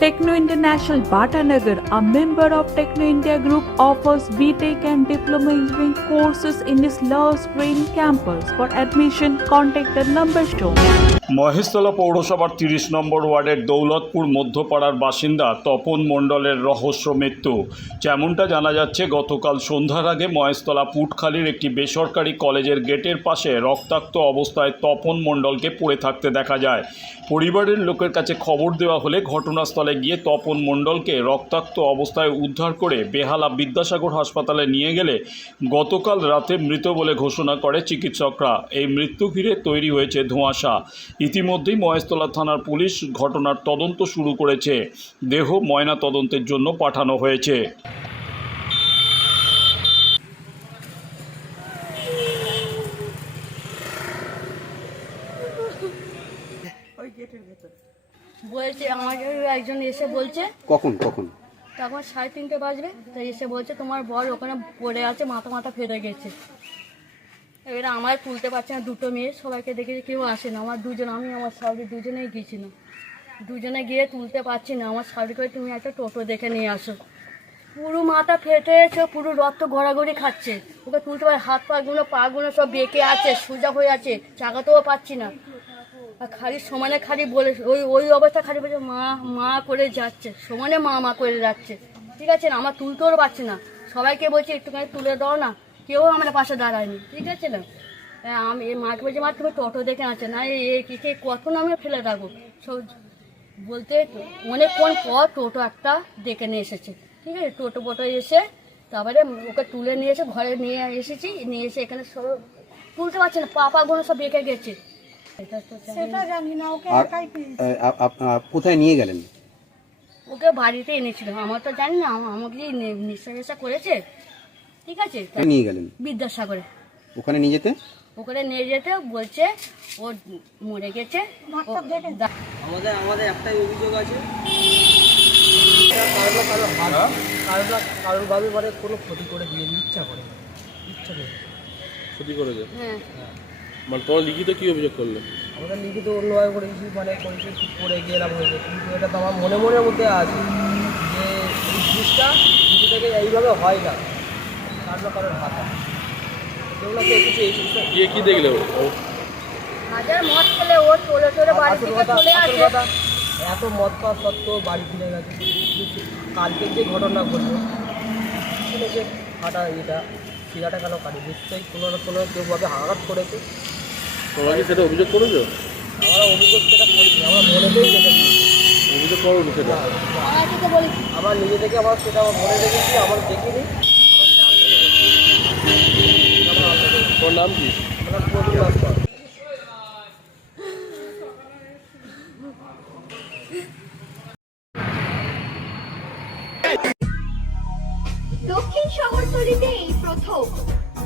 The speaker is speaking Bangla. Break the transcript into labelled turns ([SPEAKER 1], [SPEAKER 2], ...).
[SPEAKER 1] Techno International Bhatanagar, a member of Techno India Group, offers BTEC and Diploma Engineering courses in its Love Green campus. For admission, contact the number shown.
[SPEAKER 2] Maheshtala পৌরসভার তিরিশ নম্বর ওয়ার্ডের দৌলতপুর মধ্যপাড়ার বাসিন্দা তপন মণ্ডলের রহস্য মৃত্যু যেমনটা জানা যাচ্ছে গতকাল সন্ধ্যার আগে মহেশতলা পুটখালির একটি বেসরকারি কলেজের গেটের পাশে রক্তাক্ত অবস্থায় তপন মণ্ডলকে পড়ে থাকতে দেখা যায় পরিবারের লোকের কাছে খবর দেওয়া হলে ঘটনাস্থলে গিয়ে তপন মণ্ডলকে রক্তাক্ত অবস্থায় উদ্ধার করে বেহালা বিদ্যাসাগর হাসপাতালে নিয়ে গেলে গতকাল রাতে মৃত বলে ঘোষণা করে চিকিৎসকরা। এই মৃত্যু ঘিরে তৈরি হয়েছে ধোঁয়াশা। ইতিমধ্যেই মহেশতলা থানার পুলিশ ঘটনার তদন্ত শুরু করেছে। দেহ ময়না তদন্তের জন্য পাঠানো হয়েছে।
[SPEAKER 3] বলছে আমাকে একজন এসে বলছে। কখন কখন? তখন সাড়ে তিনটে বাজবে তো এসে বলছে তোমার বর ওখানে পড়ে আছে মাথা মাথা ফেটে গেছে। এবারে আমার তুলতে পারছে না দুটো মেয়ে সবাইকে দেখে কেউ আসে না। আমার দুজন আমি আমার শাড়ি দুজনেই গিয়েছিলাম দুজনে গিয়ে তুলতে পারছি না আমার শাড়ি করে তুমি একটা টোটো দেখে নিয়ে আসো। পুরো মাথা ফেটেছে পুরো রক্ত ঘোরাঘুরি খাচ্ছে। ওকে তুলতে পারে হাত পাগুলো পাগুলো সব বেঁকে আছে সোজা হয়ে আছে চাকাতেও পাচ্ছি না। আর খালি সমানে খালি বলে, ওই ওই অবস্থা খালি বলছে মা মা করে যাচ্ছে, সমানে মা মা করে যাচ্ছে। ঠিক আছে না? আমার তুলতেও পারছি না। সবাইকে বলছি, একটুখানি তুলে দাও না। কেউ আমার পাশে দাঁড়ায়নি। ঠিক আছে না? আমি মাকে বলছি, মা, তুমি টোটো দেখে আছে না এই কিসে কখন আমি ফেলে রাখব বলতে অনেকক্ষণ পর টোটো একটা ডেকে নিয়ে এসেছে। ঠিক আছে? টোটো বোটো এসে তারপরে ওকে তুলে নিয়ে এসে ঘরে নিয়ে এসেছি। নিয়ে এসে এখানে সব তুলতে পারছে না। পা পাগুলো সব বেঁকে গেছে।
[SPEAKER 4] তো জানি না। আপ-
[SPEAKER 5] আপ- আপ- কোথায় নিয়ে গেলেন?
[SPEAKER 3] ওকে বাড়িতে এনেছিল আমার তো জানি না আম- আমাকে যে নিঃশ্বাস নিঃশ্বাস করেছে ঠিক আছে? তা কোথায় নিয়ে গেলেন? বিদ্যাসাগরে। ওখানে নিয়ে যেতে? ওখানে নিয়ে যেতে বলছে ও মরে গেছে
[SPEAKER 6] আমাদের আমাদের একটাই অভিযোগ আছে। কারও কারও হাত কারও না মানে কোনো ক্ষতি করে দিয়ে ইচ্ছা করে ইচ্ছা করে।
[SPEAKER 7] ক্ষতি করেছে? হ্যাঁ। মানে তোমার লিখিত কি অভিযোগ করলে?
[SPEAKER 6] আমাদের লিখিত অন্যভাবে করেছি মানে করেছে ঠিক করে গেলাম হয়েছে। কিন্তু এটা তো আমার মনে মনের মধ্যে আছে যে এই জিনিসটা নিজে থেকে এইভাবে হয় না। কারও না কারোর হাত। আছে কেউ না কেউ কিছু এই জিনিসটা
[SPEAKER 7] গিয়ে কি দেখলে ও?
[SPEAKER 3] হাজার মদ খেলে ও চলে চলে বাড়ি থেকে চলে আসে।
[SPEAKER 6] এত মদ খাওয়া সত্ত্বেও বাড়ি ফিরে গেছে কালকে যে ঘটনা ঘটলো যে ফাটা এটা শিরাটা কেন কাটে নিশ্চয়ই কোনো না কোনো কেউভাবে আঘাত করেছে।
[SPEAKER 7] তোমরা কি সেটা অভিযোগ করেছ?
[SPEAKER 6] আমরা অভিযোগ সেটা করিনি আমরা মনেতেই রেখেছি
[SPEAKER 7] অভিযোগ করো নি সেটা
[SPEAKER 6] আমার নিজে থেকে আমার সেটা আমার মনে রেখেছি আমার দেখিনি।
[SPEAKER 7] তোর নাম কি?
[SPEAKER 8] দক্ষিণ শহরতলিতে এই প্রথম।